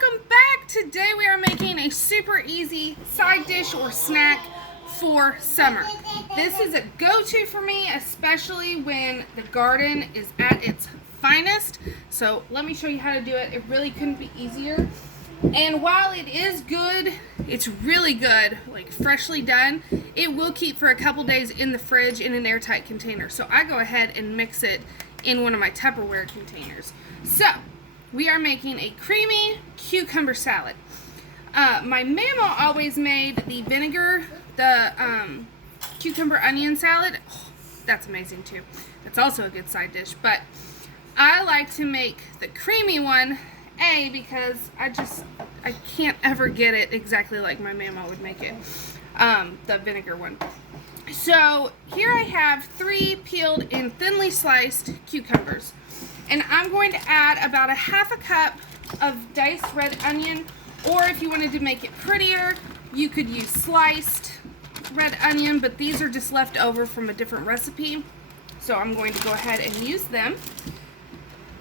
welcome back. Today we are making a super easy side dish or snack for summer. This is a go-to for me, especially when the garden is at its finest. So let me show you how to do it. It really couldn't be easier. And while it is good, it's really good, like freshly done, it will keep for a couple days in the fridge in an airtight container. So I go ahead and mix it in one of my Tupperware containers. So we are making a creamy cucumber salad. My mama always made the vinegar, the cucumber onion salad. Oh, that's amazing too. That's also a good side dish. But I like to make the creamy one, because I can't ever get it exactly like my mama would make it, the vinegar one. So here I have 3 peeled and thinly sliced cucumbers. And I'm going to add about a half a cup of diced red onion, or if you wanted to make it prettier, you could use sliced red onion, but these are just left over from a different recipe. So I'm going to go ahead and use them.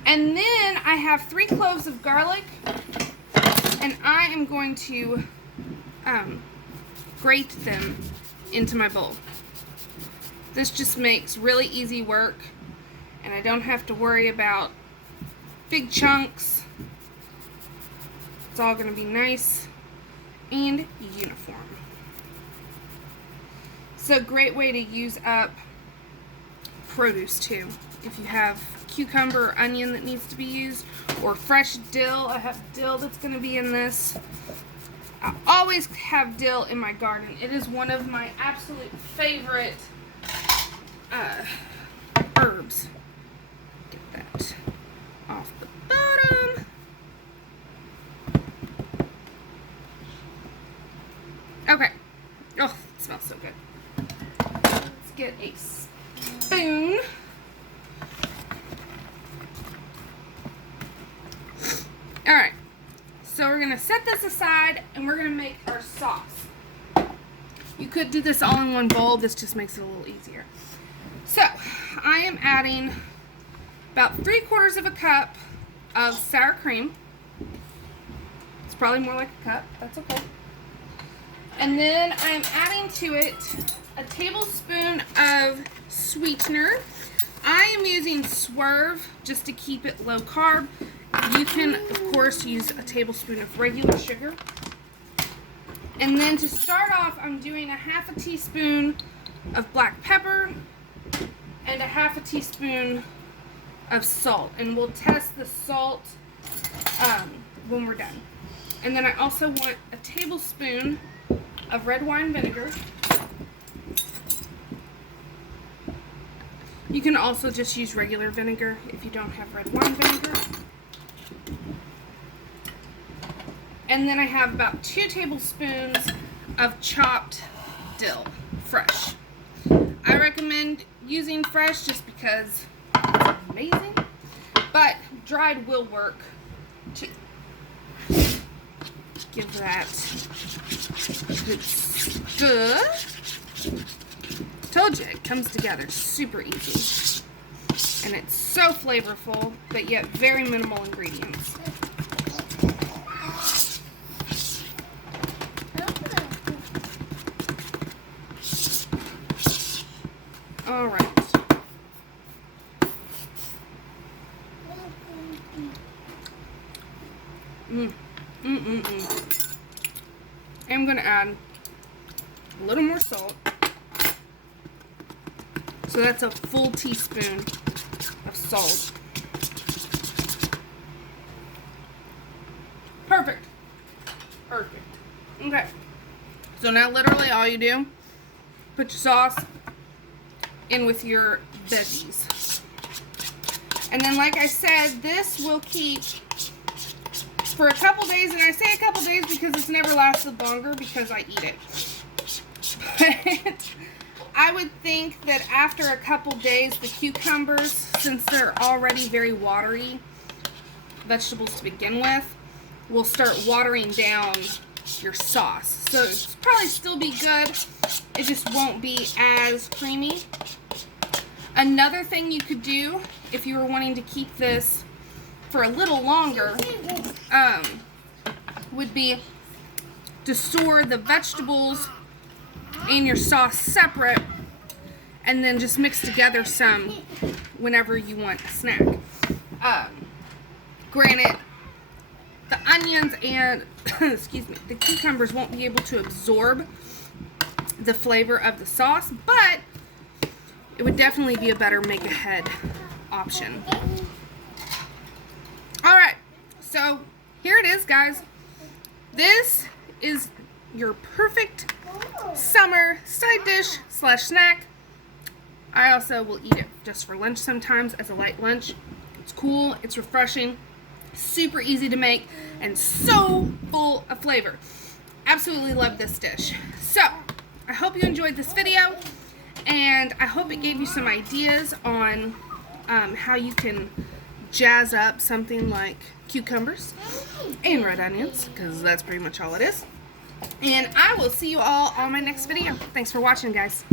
And then I have 3 cloves of garlic, and I am going to grate them into my bowl. This just makes really easy work, and I don't have to worry about big chunks. It's all going to be nice and uniform. It's a great way to use up produce too. If you have cucumber or onion that needs to be used, or fresh dill. I have dill that's going to be in this. I always have dill in my garden. It is one of my absolute favorite herbs. Get that off the bottom. Okay. Oh, it smells so good. Let's get a spoon. Alright, so we're going to set this aside and we're going to make our sauce. You could do this all in one bowl, this just makes it a little easier. So, I am adding about 3/4 of a cup of sour cream. It's probably more like a cup, that's okay. And then I'm adding to it a tablespoon of sweetener. I am using Swerve just to keep it low carb. You can, of course, use a tablespoon of regular sugar. And then to start off, I'm doing a half a teaspoon of black pepper and a half a teaspoon of salt. And we'll test the salt when we're done. And then I also want a tablespoon of red wine vinegar. You can also just use regular vinegar if you don't have red wine vinegar. And then I have about 2 tablespoons of chopped dill, fresh. I recommend using fresh just because it's amazing, but dried will work too. Give that a good stir. Told you, it comes together super easy. And it's so flavorful, but yet very minimal ingredients. Alright. I'm going to add a little more salt. So that's a full teaspoon of salt. Perfect. Perfect. Okay. So now literally all you do, put your sauce in with your veggies. And then like I said, this will keep for a couple days, and I say a couple days because it's never lasted longer because I eat it. But I would think that after a couple days, the cucumbers, since they're already very watery vegetables to begin with, will start watering down your sauce. So it'll probably still be good. It just won't be as creamy. Another thing you could do if you were wanting to keep this for a little longer, would be to store the vegetables and your sauce separate, and then just mix together some whenever you want a snack. Granted, the onions and excuse me, the cucumbers won't be able to absorb the flavor of the sauce, but it would definitely be a better make ahead option. Alright, so here it is, guys. This is your perfect summer side dish / snack. I also will eat it just for lunch sometimes as a light lunch. It's cool, it's refreshing, super easy to make, and so full of flavor. Absolutely love this dish. So, I hope you enjoyed this video, and I hope it gave you some ideas on how you can jazz up something like cucumbers and red onions, because that's pretty much all it is. And I will see you all on my next video. Thanks for watching, guys.